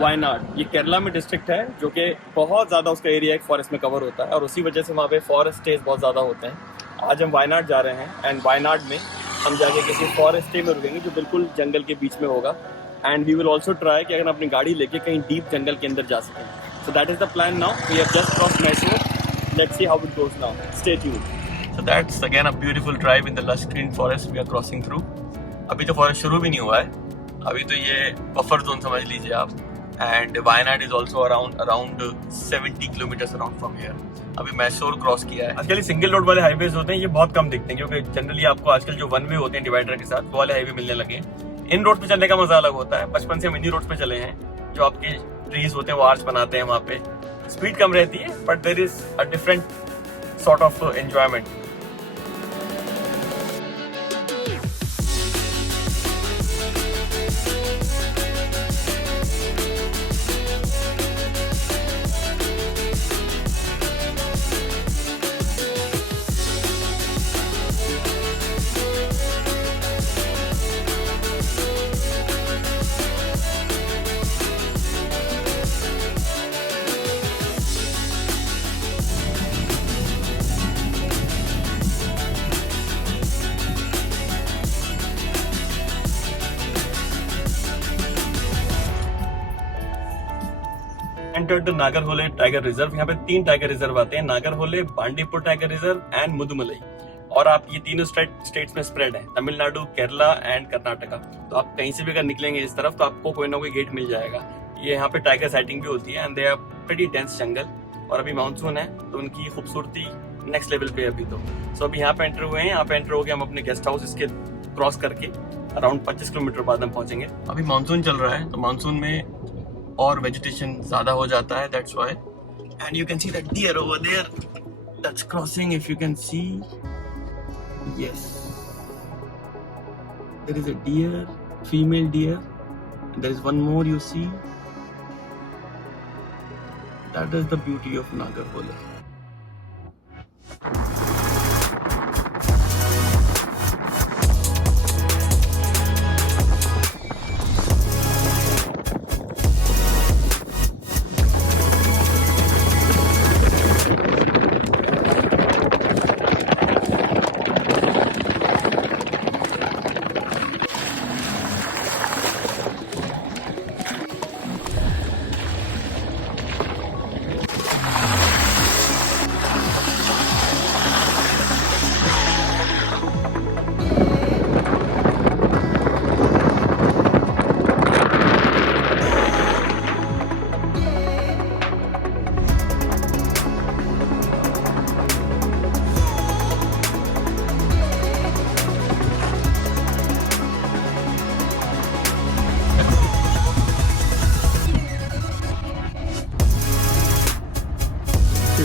वायनाड, ये केरला में डिस्ट्रिक्ट है जो कि बहुत ज़्यादा उसका एरिया एक फॉरेस्ट में कवर होता है और उसी वजह से वहाँ पे फॉरेस्ट स्टेज बहुत ज़्यादा होते हैं। आज हम वायनाड जा रहे हैं एंड वायनाड में हम जाके किसी फॉरेस्ट स्टे में रुकेंगे जो बिल्कुल जंगल के बीच में होगा and we will also try कि अगर अपनी गाड़ी लेके कहीं डीप जंगल के अंदर जा सकें। So that is the plan now. We have just cross Mysore, let's see how it goes now, stay tuned. So that's again a beautiful drive in the lush green forest we are crossing through. अभी तो forest शुरू भी नहीं हुआ है, अभी तो ये बफर जोन समझ लीजिए आप। And Wayanad is also around 70 kilometres around from here. अभी मैसूर क्रॉस किया है। आजकल सिंगल रोड वाले हाईवेज होते हैं ये बहुत कम दिखते हैं क्योंकि जनरली आपको आजकल जो वन वे होते हैं डिवाइडर के साथ वो वाले हाईवे मिलने लगे हैं। इन रोड पे चलने का मजा अलग होता है। बचपन से हम इन्हीं रोड पे चले हैं जो आपके ट्रीज होते हैं वो आर्च बनाते हैं, वहाँ पे स्पीड कम रहती है but there is a different sort of enjoyment. Entered the Nagarhole tiger reserve. यहाँ पे 3 टाइगर रिजर्व आते हैं, Nagarhole, Bandipur tiger reserve and Mudumalai. और आप ये तीनों स्टेट्स में स्प्रेड है, तमिलनाडु, केरला एंड कर्नाटका। तो आप कहीं से भी अगर निकलेंगे इस तरफ तो आपको कोई ना कोई गेट मिल जाएगा। ये यहाँ पे टाइगर साइटिंग भी होती है and they are pretty dense jungle. और अभी मानसून है तो उनकी खूबसूरती नेक्स्ट लेवल पे अभी तो। सो अभी यहाँ पे एंटर हुए हैं, यहाँ पे एंटर होकर हम अपने गेस्ट हाउस इसके क्रॉस करके अराउंड 25 किलोमीटर बाद हम पहुंचेंगे। अभी मानसून चल रहा है तो मानसून में और वेजिटेशन ज्यादा हो जाता है, that's why. And you can see that deer over there that's crossing, if you can see, yes there is a deer, female deer, there is one more you see, that is the beauty of Nagarhole.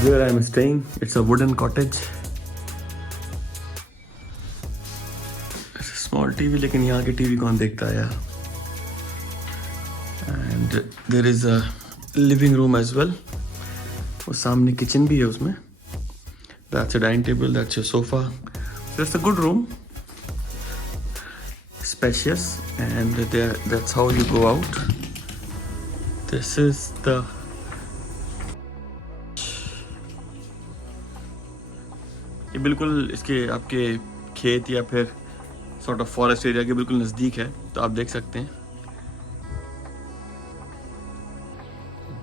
Where I am staying, it's a wooden cottage. It's a small TV, लेकिन यहाँ की TV कौन देखता है यार। And there is a living room as well. और सामने kitchen भी है उसमें। That's a dining table, that's your sofa. So it's a good room, spacious, and that's how you go out. This is the ये बिल्कुल इसके आपके खेत या फिर सॉर्ट ऑफ फॉरेस्ट एरिया के बिल्कुल नज़दीक है, तो आप देख सकते हैं।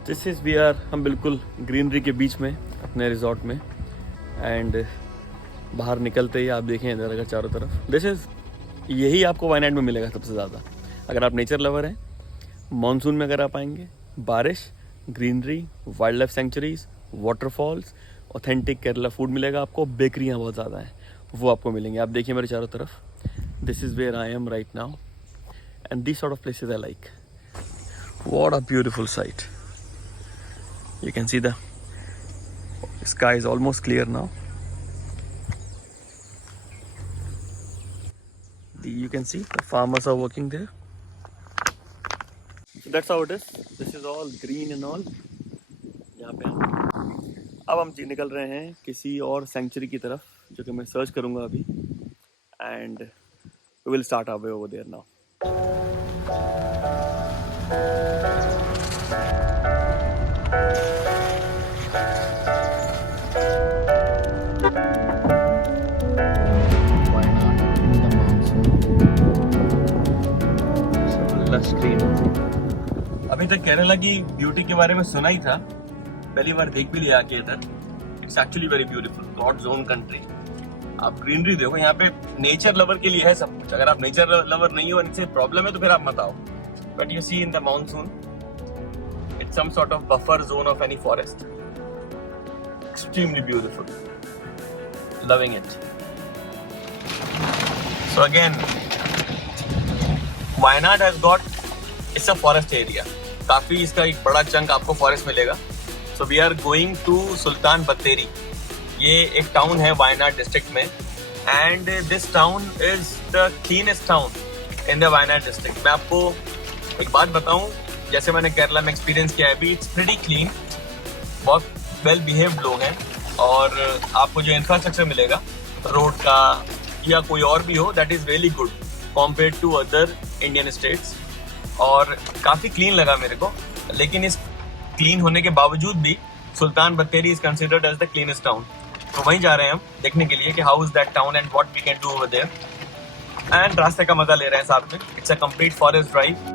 दिस इज़ वी आर, हम बिल्कुल ग्रीनरी के बीच में अपने रिजॉर्ट में। एंड बाहर निकलते ही आप देखें इधर अगर चारों तरफ, दिस इज़, यही आपको वायनाड में मिलेगा सबसे ज़्यादा। अगर आप नेचर लवर हैं, मानसून में अगर आप आएंगे, बारिश, greenery, wild life sanctuaries, waterfalls, authentic Kerala food मिलेगा आपको। बेकरियाँ बहुत ज़्यादा हैं, वो आपको मिलेंगे। आप देखिए मेरे चारों तरफ, this is where I am right now and this sort of places I like. What a beautiful sight. You can see the sky is almost clear now. You can see the farmers are working there. So that's how it is. This is all green and all. यहाँ पे अब हम निकल रहे हैं किसी और century की तरफ, जो कि मैं सर्च करूँगा अभी, and we will start our way over there now. अभी तक केरला की ब्यूटी के बारे में सुना ही था, पहली बार देख भी लिया आके इधर। It's actually very beautiful, god's own country. आप ग्रीनरी देखो यहाँ पे, नेचर लवर के लिए है सब कुछ। अगर आप नेचर लवर नहीं हो, इनसे प्रॉब्लम है तो फिर आप मत आओ। But you see in the monsoon it's some sort of buffer zone of any forest. Extremely beautiful, loving it. So again Wayanad has got, it's a forest area, काफी इसका एक बड़ा चंक आपको फॉरेस्ट मिलेगा। So we are going to Sultan Bathery. ये एक town है Wayanad district में, and this town is the cleanest town in the Wayanad district. मैं आपको एक बात बताऊं, जैसे मैंने केरला में एक्सपीरियंस किया है अभी, इट्स प्रीटी क्लीन, बहुत वेल बिहेव्ड लोग हैं, और आपको जो इंफ्रास्ट्रक्चर मिलेगा रोड का या कोई और भी हो, that is really good compare to other Indian states. और काफ़ी क्लीन लगा मेरे को। लेकिन इस क्लीन होने के बावजूद भी Sultan Bathery is considered as the cleanest town. तो वहीं जा रहे हैं हम देखने के लिए कि how is that town and what we can do over there. And रास्ते का मजा ले रहे हैं साथ में। It's a complete forest drive.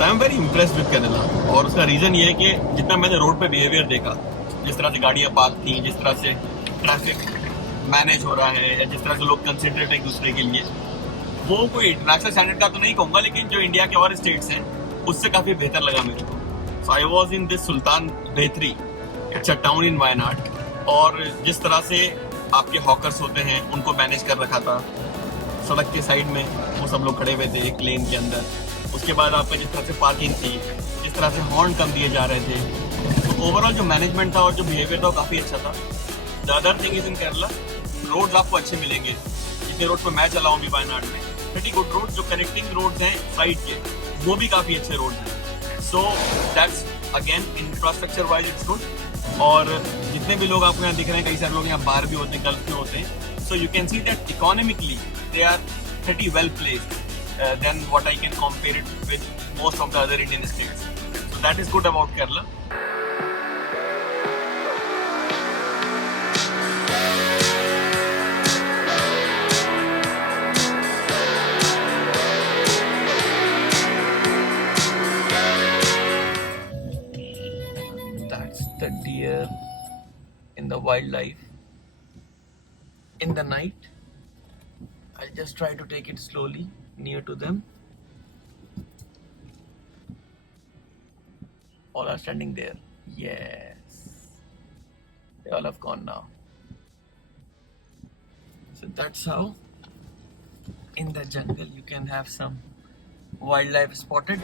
I am very impressed with Kerala, और उसका रीज़न ये है कि जितना मैंने रोड पे बिहेवियर देखा, जिस तरह से गाड़ियाँ पार्क थी, जिस तरह से ट्रैफिक मैनेज हो रहा है, या जिस तरह से लोग कंसिडरेट एक दूसरे के लिए, वो कोई इंटरनेशनल स्टैंडर्ड का तो नहीं कहूँगा, लेकिन जो इंडिया के और स्टेट्स हैं उससे काफ़ी बेहतर लगा मेरे को। So I was in this Sultan Bathery, it's a town in Wayanad, और जिस तरह से आपके हॉकर्स होते हैं उनको मैनेज कर रखा था सड़क के साइड में, वो सब लोग खड़े हुए थे एक लेन के अंदर। उसके बाद आपका जिस तरह से पार्किंग थी, जिस तरह से हॉर्न कम दिए जा रहे थे, तो ओवरऑल जो मैनेजमेंट था और जो बिहेवियर था वो काफ़ी अच्छा था। The other thing is in Kerala, roads आपको अच्छे मिलेंगे। जितने रोड पर मैं चला हूँ अभी वायनाड में, प्रीटी गुड रोड, जो कनेक्टिंग रोड्स हैं साइड के, वो भी काफ़ी अच्छे रोड हैं। सो that's again infrastructure wise it's good. और जितने भी लोग आपको यहाँ दिख रहे हैं, कई सारे लोग यहाँ बाहर भी होते हैं, गल्फ में होते हैं। So you can see that economically they are pretty well placed than what I can compare it with most of the other Indian states. So that is good about Kerala. That's the deer in the wildlife. In the night, I'll just try to take it slowly near to them. All are standing there. Yes. They all have gone now. So that's how in the jungle you can have some wildlife spotted.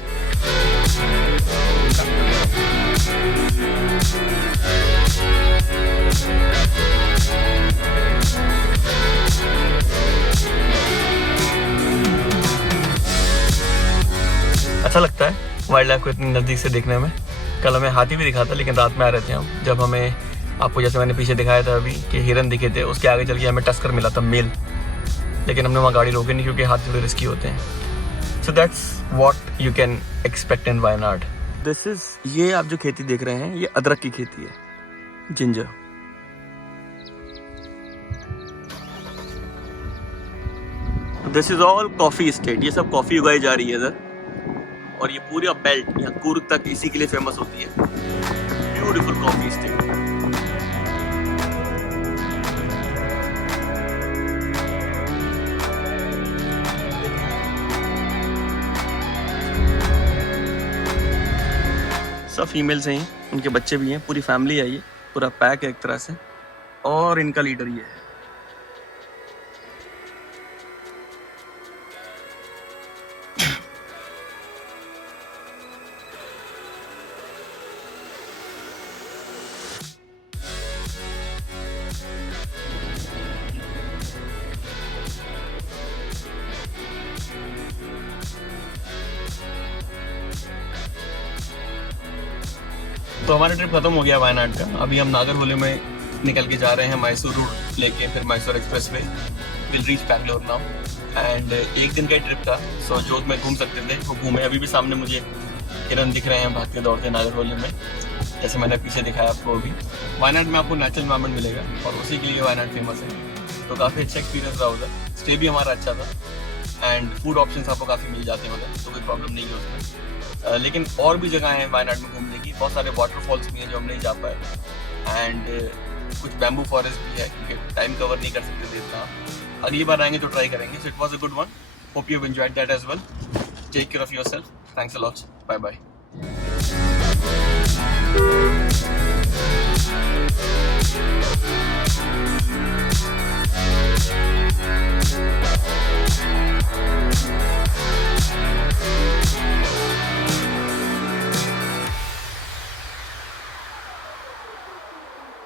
अच्छा लगता है wild life को इतनी नज़दीक से देखने में। कल हमें हाथी भी दिखा था, लेकिन रात में आ रहे थे हम, जब हमें आपको जैसे मैंने पीछे दिखाया था अभी कि हिरन दिखे थे, उसके आगे चल के हमें टस्कर मिला था मेल, लेकिन हमने वहाँ गाड़ी रोकी नहीं क्योंकि हाथी थोड़े रिस्की होते हैं। So that's what you can expect in Wayanad. This is, ये आप जो खेती देख रहे हैं ये अदरक की खेती है, ginger. This is all coffee state, ये सब कॉफी उगाई जा रही है इधर, और ये पूरा बेल्ट यहाँ कूर्ग तक इसी के लिए फेमस होती है। Beautiful coffee state. सब फीमेल्स हैं, उनके बच्चे भी हैं, पूरी फैमिली है, ये पूरा पैक है एक तरह से, और इनका लीडर ये है। तो हमारा ट्रिप खत्म हो गया वायनाड का। अभी हम नागरहोली में निकल के जा रहे हैं मैसूर रूट लेके, फिर Mysore express way will reach Bangalore now. And एक दिन का ही ट्रिप था, सो जो में घूम सकते थे वो घूमे। अभी भी सामने मुझे किरण दिख रहे हैं भागते दौड़ते नागरहोली में, जैसे मैंने पीछे दिखाया आपको। अभी वायनाड में आपको नेचुरल एनवायरनमेंट मिलेगा और उसी के लिए वायनाड फेमस है। तो काफ़ी अच्छा एक्सपीरियंस रहा उधर, स्टे भी हमारा अच्छा था एंड फूड ऑप्शंस आपको काफ़ी मिल जाते हैं उधर, तो कोई प्रॉब्लम नहीं है उसमें। लेकिन और भी जगह हैं वायनाड में घूमने की, बहुत सारे वाटरफॉल्स भी हैं जो हम नहीं जा पाए एंड कुछ बैम्बू फॉरेस्ट भी है, क्योंकि टाइम कवर नहीं कर सकते थे इतना। अगली बार आएंगे तो ट्राई करेंगे। So it was a good one, hope you have enjoyed that as well. Take care of yourself, thanks a lot, bye bye.